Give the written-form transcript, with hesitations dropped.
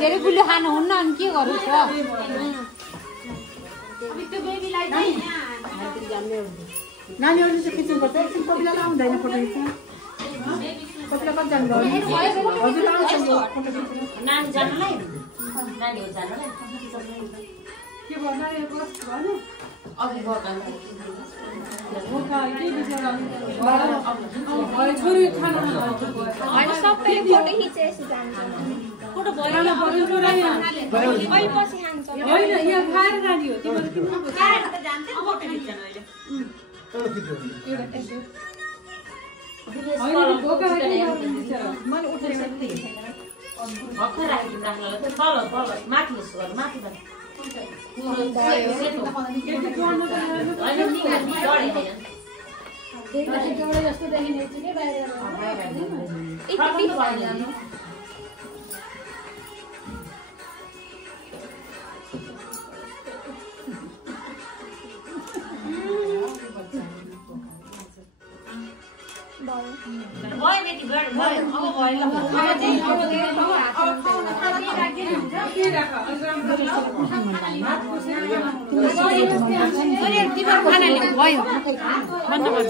धेरै गुलियो खानुहुन्न अनि के गर्नु छ नानीहरूले चाहिँ किचन गर्छ एकछिन कपिलालाई आउँदैन फोटो खिच्न कपिला कति जानु हजुर आउँछ फोटो खिच्न नानी जान्नलाई नानीहरु जान्नलाई के भन्नु अघि बर्खामा छोरी खाना हैन सबैले फोटो खिचेपछि जान्छ फोटो भयो पछि खान्छ होइन यहाँ खाएर नानी हो तिम्रो खाएर त जान्छ फोटो खिच्न अहिले मैले उठेर हक्कै राखिदिनु राख्नलाई त तल माथि जस्तो गर माथि त जस्तो देखिने कि बाहिर भयो बेटी गरे भयो अब भयो खाना ल्याउनु भयो